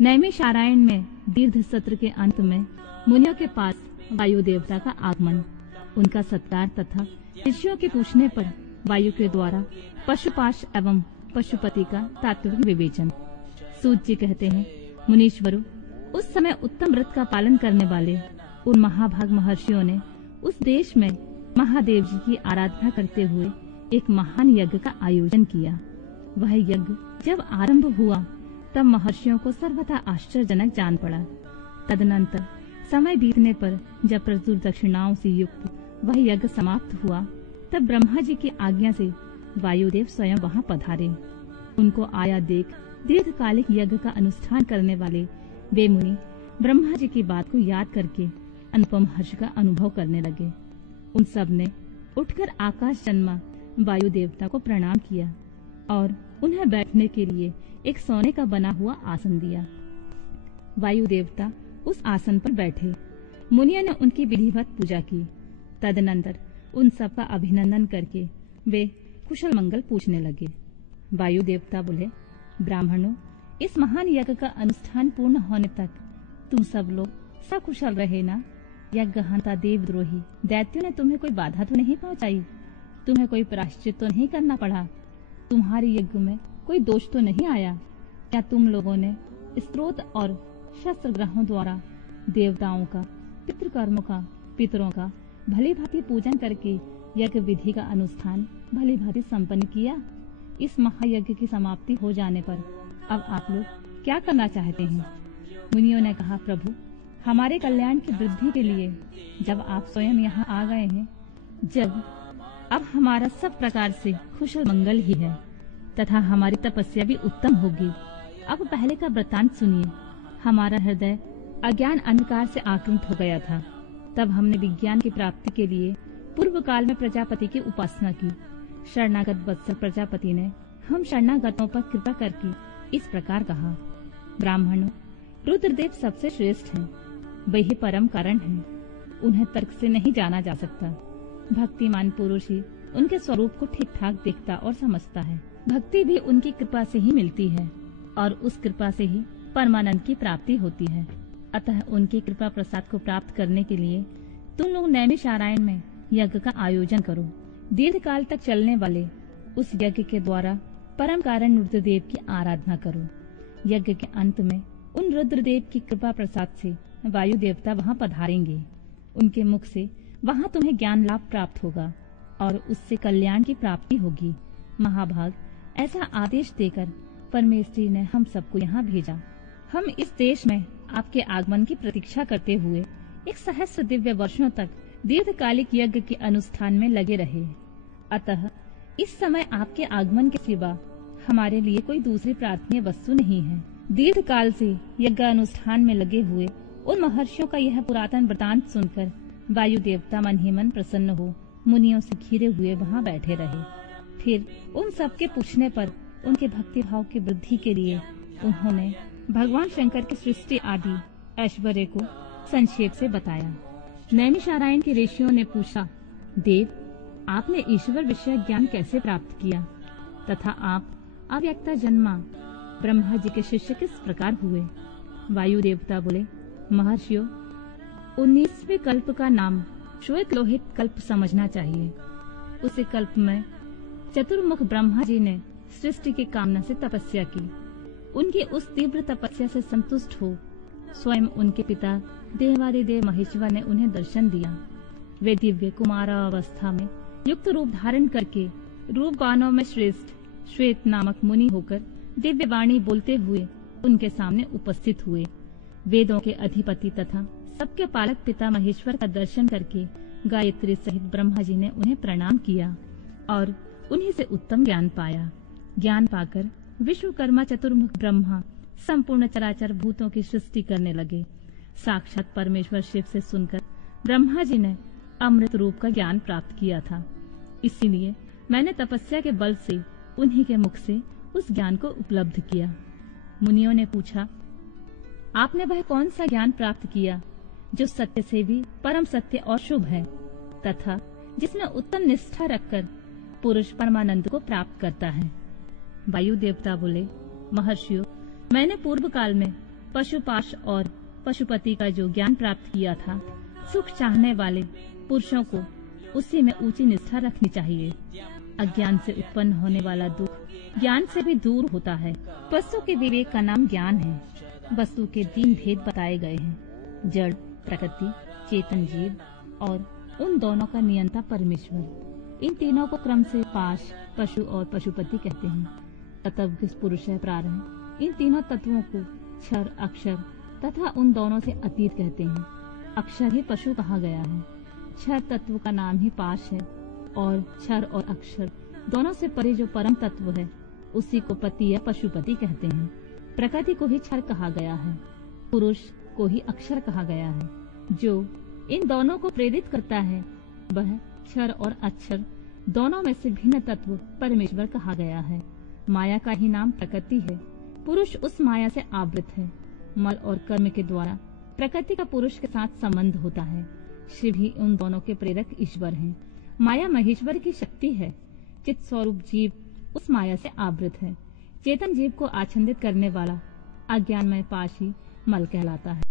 नैमिषारण्य में दीर्घ सत्र के अंत में मुनियों के पास वायु देवता का आगमन, उनका सत्कार तथा ऋषियों के पूछने पर वायु के द्वारा पशुपाश एवं पशुपति का तात्विक विवेचन। सूत जी कहते हैं, मुनीश्वरों, उस समय उत्तम व्रत का पालन करने वाले उन महाभाग महर्षियों ने उस देश में महादेव जी की आराधना करते हुए एक महान यज्ञ का आयोजन किया। वह यज्ञ जब आरंभ हुआ तब महर्षियों को सर्वथा आश्चर्यजनक जान पड़ा। तदनंतर समय बीतने पर जब प्रचुर दक्षिणाओं से युक्त वह यज्ञ समाप्त हुआ तब ब्रह्मा जी की आज्ञा से वायुदेव स्वयं वहां पधारे। उनको आया देख दीर्घकालिक यज्ञ का अनुष्ठान करने वाले वे मुनि ब्रह्मा जी की बात को याद करके अनुपम हर्ष का अनुभव करने लगे। उन सब ने उठकर आकाश जन्मा वायु देवता को प्रणाम किया और उन्हें बैठने के लिए एक सोने का बना हुआ आसन दिया। वायु देवता उस आसन पर बैठे। मुनियों ने उनकी विधिवत पूजा की। तदनंतर उन सब का अभिनंदन करके वे कुशल मंगल पूछने लगे। वायु देवता बोले, ब्राह्मणों, इस महान यज्ञ का अनुष्ठान पूर्ण होने तक तुम सब लोग सकुशल रहे ना? यज्ञहंता देवद्रोही दैत्यों ने तुम्हें कोई बाधा तो नहीं पहुंचाई? तुम्हें कोई प्रायश्चित तो नहीं करना पड़ा? तुम्हारे यज्ञ में कोई दोष तो नहीं आया? क्या तुम लोगों ने स्त्रोत और शस्त्र ग्रहों द्वारा देवताओं का, पितृकर्मों का, पितरों का भली भांति पूजन करके यज्ञ विधि का अनुष्ठान भली भांति संपन्न किया? इस महायज्ञ की समाप्ति हो जाने पर अब आप लोग क्या करना चाहते हैं? मुनियों ने कहा, प्रभु, हमारे कल्याण की वृद्धि के लिए जब आप स्वयं यहाँ आ गए हैं, जब अब हमारा सब प्रकार से कुशल मंगल ही है तथा हमारी तपस्या भी उत्तम होगी, अब पहले का वृत्तांत सुनिए। हमारा हृदय अज्ञान अंधकार से आक्रांत हो गया था। तब हमने विज्ञान की प्राप्ति के लिए पूर्व काल में प्रजापति की उपासना की। शरणागत वत्सल प्रजापति ने हम शरणागतों पर कृपा करके इस प्रकार कहा, ब्राह्मणों, रुद्रदेव सबसे श्रेष्ठ हैं, वही परम कारण हैं। उन्हें तर्क से नहीं जाना जा सकता। भक्तिमान पुरुष ही उनके स्वरूप को ठीक ठाक देखता और समझता है। भक्ति भी उनकी कृपा से ही मिलती है और उस कृपा से ही परमानंद की प्राप्ति होती है। अतः उनकी कृपा प्रसाद को प्राप्त करने के लिए तुम लोग नैमिषारण्य में यज्ञ का आयोजन करो। दीर्घ काल तक चलने वाले उस यज्ञ के द्वारा परम कारण रुद्रदेव की आराधना करो। यज्ञ के अंत में उन रुद्रदेव की कृपा प्रसाद से वायु देवता वहां पधारेंगे। उनके मुख से वहां तुम्हें ज्ञान लाभ प्राप्त होगा और उससे कल्याण की प्राप्ति होगी। महाभाग, ऐसा आदेश देकर परमेश्वरी ने हम सबको यहाँ भेजा। हम इस देश में आपके आगमन की प्रतीक्षा करते हुए 1 दिव्य वर्षों तक दीर्घकालिक यज्ञ के अनुष्ठान में लगे रहे। अतः इस समय आपके आगमन के सिवा हमारे लिए कोई दूसरी प्रार्थनीय वस्तु नहीं है। दीर्घ काल से यज्ञ अनुष्ठान में लगे हुए उन महर्षियों का यह पुरातन वृतांत सुनकर वायु देवता मन ही मन प्रसन्न हो मुनियों से घिरे हुए वहां बैठे रहे। फिर उन सबके पूछने पर उनके भक्ति भाव की वृद्धि के लिए उन्होंने भगवान शंकर की सृष्टि आदि ऐश्वर्य को संक्षेप से बताया। नैमिषारण्य के ऋषियों ने पूछा, देव, आपने ईश्वर विषय ज्ञान कैसे प्राप्त किया तथा आप अव्यक्ता जन्मा ब्रह्मा जी के शिष्य किस प्रकार हुए? वायु देवता बोले, महर्षियों, 19वें कल्प का नाम श्वेत लोहित कल्प समझना चाहिए। उस कल्प में चतुर्मुख ब्रह्मा जी ने सृष्टि की कामना से तपस्या की। उनकी उस तीव्र तपस्या से संतुष्ट हो स्वयं उनके पिता देवादिदेव महेश्वर ने उन्हें दर्शन दिया। वे दिव्य कुमारावस्था में युक्त रूप धारण करके रूपवानों में श्रेष्ठ श्वेत नामक मुनि होकर दिव्य वाणी बोलते हुए उनके सामने उपस्थित हुए। वेदों के अधिपति तथा सबके पालक पिता महेश्वर का दर्शन करके गायत्री सहित ब्रह्मा जी ने उन्हें प्रणाम किया और उन्हीं से उत्तम ज्ञान पाया। ज्ञान पाकर विश्वकर्मा चतुर्मुख ब्रह्मा संपूर्ण चराचर भूतों की सृष्टि करने लगे। साक्षात परमेश्वर शिव से सुनकर ब्रह्मा जी ने अमृत रूप का ज्ञान प्राप्त किया था। इसीलिए मैंने तपस्या के बल से उन्हीं के मुख से उस ज्ञान को उपलब्ध किया। मुनियों ने पूछा, आपने वह कौन सा ज्ञान प्राप्त किया जो सत्य से भी परम सत्य और शुभ है तथा जिसमें उत्तम निष्ठा रखकर पुरुष परमानंद को प्राप्त करता है? वायु देवता बोले, महर्षियों, मैंने पूर्व काल में पशुपाश और पशुपति का जो ज्ञान प्राप्त किया था, सुख चाहने वाले पुरुषों को उसी में ऊंची निष्ठा रखनी चाहिए। अज्ञान से उत्पन्न होने वाला दुख ज्ञान से भी दूर होता है। वस्तु के विवेक का नाम ज्ञान है। वस्तु के 3 भेद बताए गए हैं, जड़, प्रकृति, चेतन जीव और उन दोनों का नियंता परमेश्वर। इन तीनों को क्रम से पाश, पशु और पशुपति कहते हैं। तत्व पुरुष है प्रारंभ। इन तीनों तत्वों को क्षर, अक्षर तथा उन दोनों से अतीत कहते हैं। अक्षर ही पशु कहा गया है। क्षर तत्व का नाम ही पाश है और क्षर और अक्षर दोनों से परे जो परम तत्व है उसी को पति या पशुपति कहते हैं। प्रकृति को ही क्षर कहा गया है, पुरुष को ही अक्षर कहा गया है। जो इन दोनों को प्रेरित करता है वह क्षर और अक्षर दोनों में से भिन्न तत्व परमेश्वर कहा गया है। माया का ही नाम प्रकृति है। पुरुष उस माया से आवृत है। मल और कर्म के द्वारा प्रकृति का पुरुष के साथ संबंध होता है। शिव ही उन दोनों के प्रेरक ईश्वर हैं। माया महेश्वर की शक्ति है। चित स्वरूप जीव उस माया से आवृत है। चेतन जीव को आच्छादित करने वाला अज्ञानमय पाश ही मल कहलाता है।